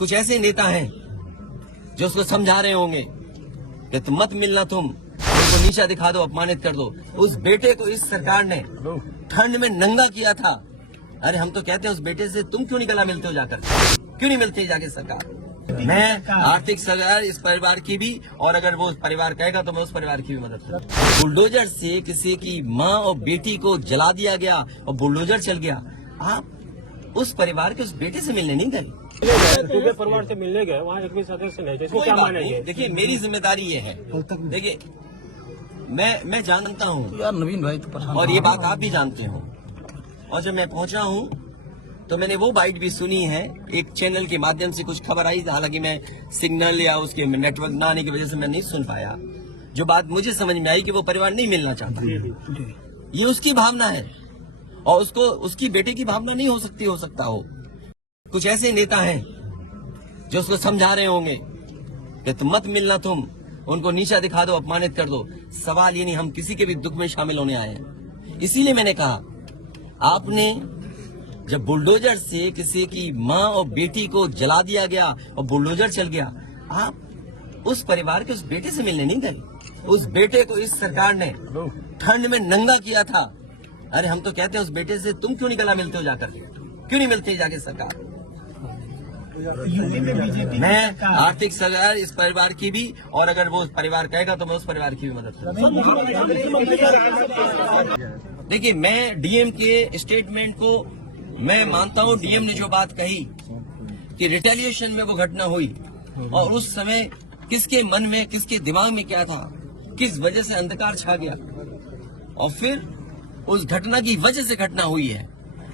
कुछ ऐसे नेता हैं जो उसको समझा रहे होंगे कि तुम मत मिलना, तुम उनको नीचा दिखा दो, अपमानित कर दो। उस बेटे को इस सरकार ने ठंड में नंगा किया था। अरे हम तो कहते हैं उस बेटे से तुम क्यों नहीं गला मिलते हो जाकर, क्यों नहीं मिलती जाके सरकार। मैं आर्थिक सहायता इस परिवार की भी, और अगर वो परिवार कहेगा तो मैं उस परिवार की भी मदद करूँ। बुलडोजर से किसी की माँ और बेटी को जला दिया गया और बुलडोजर चल गया, आप उस परिवार के उस बेटे से मिलने नहीं गए, परिवार से मिलने गए, वहाँ एक भी सदस्य नहीं, कोई क्या मानेंगे। देखिए मेरी जिम्मेदारी ये है, देखिए मैं जानता हूँ यार नवीन भाई तो और ये बात आप भी जानते हो, और जब मैं पहुंचा हूँ तो मैंने वो बाइट भी सुनी है, एक चैनल के माध्यम से कुछ खबर आई, हालांकि मैं सिग्नल या उसके नेटवर्क न आने की वजह से मैं नहीं सुन पाया। जो बात मुझे समझ में आई कि वो परिवार नहीं मिलना चाहता, ये उसकी भावना है और उसको उसकी बेटे की भावना नहीं हो सकता हो। कुछ ऐसे नेता हैं जो उसको समझा रहे होंगे कि तुम मत मिलना, तुम उनको नीचा दिखा दो, अपमानित कर दो। सवाल ये नहीं, हम किसी के भी दुख में शामिल होने आए हैं। इसीलिए मैंने कहा, आपने जब बुलडोजर से किसी की माँ और बेटी को जला दिया गया और बुलडोजर चल गया, आप उस परिवार के उस बेटे से मिलने नहीं गए। उस बेटे को इस सरकार ने ठंड में नंगा किया था। अरे हम तो कहते हैं उस बेटे से तुम क्यों नहीं गला मिलते हो जाकर, क्यों नहीं मिलती जाके सरकार। मैं आर्थिक सहायता इस परिवार की भी, और अगर वो परिवार कहेगा तो मैं उस परिवार की भी मदद करूँ। देखिए मैं डीएम के स्टेटमेंट को मैं मानता हूँ। डीएम ने जो बात कही कि रिटेलिएशन में वो घटना हुई, और उस समय किसके मन में, किसके दिमाग में क्या था, किस वजह से अंधकार छा गया, और फिर उस घटना की वजह से घटना हुई है।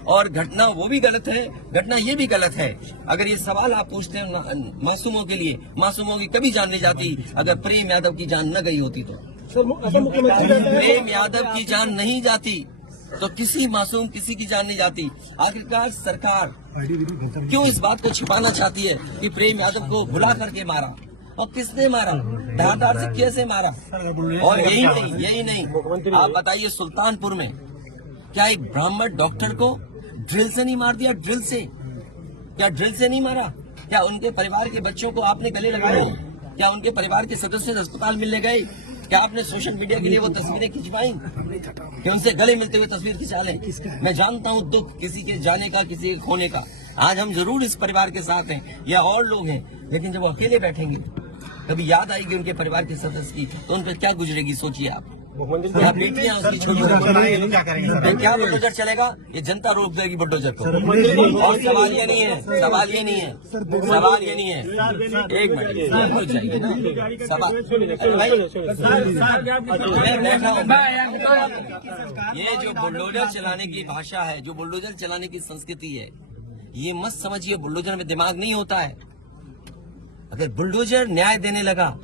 और घटना वो भी गलत है, घटना ये भी गलत है। अगर ये सवाल आप पूछते हैं मासूमों के लिए, मासूमों की कभी जान नहीं जाती। अगर प्रेम यादव की जान न गई होती तो, प्रेम यादव की जान नहीं जाती तो किसी मासूम किसी की जान नहीं जाती। आखिरकार सरकार क्यों इस बात को छिपाना चाहती है कि प्रेम यादव को भुला करके मारा, और किसने मारा, धारदार से कैसे मारा। और यही नहीं, आप बताइए सुल्तानपुर में क्या एक ब्राह्मण डॉक्टर को ड्रिल से नहीं मार दिया? ड्रिल से, क्या ड्रिल से नहीं मारा? क्या उनके परिवार के बच्चों को आपने गले लगाए? क्या उनके परिवार के सदस्य अस्पताल मिलने गए? क्या आपने सोशल मीडिया के लिए वो तस्वीरें खिंचवाई कि उनसे गले मिलते हुए तस्वीर खिंचा लें? मैं जानता हूँ दुख किसी के जाने का, किसी के खोने का। आज हम जरूर इस परिवार के साथ हैं या और लोग हैं, लेकिन जब वो अकेले बैठेंगे कभी याद आएगी उनके परिवार के सदस्य की, तो उन पर क्या गुजरेगी सोचिए आप। क्या बेटियां उसकी छोटी क्या बुलडोजर चलेगा? ये जनता रोक देगी बुलडोजर को। और सवाल ये नहीं है, सवाल ये नहीं है, सवाल ये नहीं है। एक मिनट हो जाएगी ना सवाल। मैं बैठा हूँ, ये जो बुलडोजर चलाने की भाषा है, जो बुलडोजर चलाने की संस्कृति है, ये मत समझिए बुलडोजर में दिमाग नहीं होता है। अगर बुलडोजर न्याय देने लगा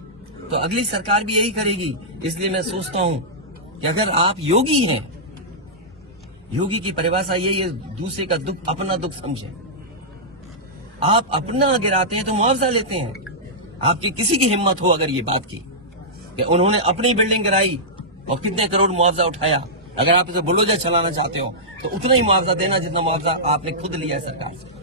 तो अगली सरकार भी यही करेगी। इसलिए मैं सोचता हूं कि अगर आप योगी हैं, योगी की परिभाषा यही है, दूसरे का दुख अपना दुख समझे। आप अपना गिराते हैं तो मुआवजा लेते हैं। आपकी किसी की हिम्मत हो अगर ये बात की कि उन्होंने अपनी बिल्डिंग गिराई और कितने करोड़ मुआवजा उठाया, अगर आप इसे बुलडोजर चलाना चाहते हो तो उतना ही मुआवजा देना जितना मुआवजा आपने खुद लिया है सरकार से।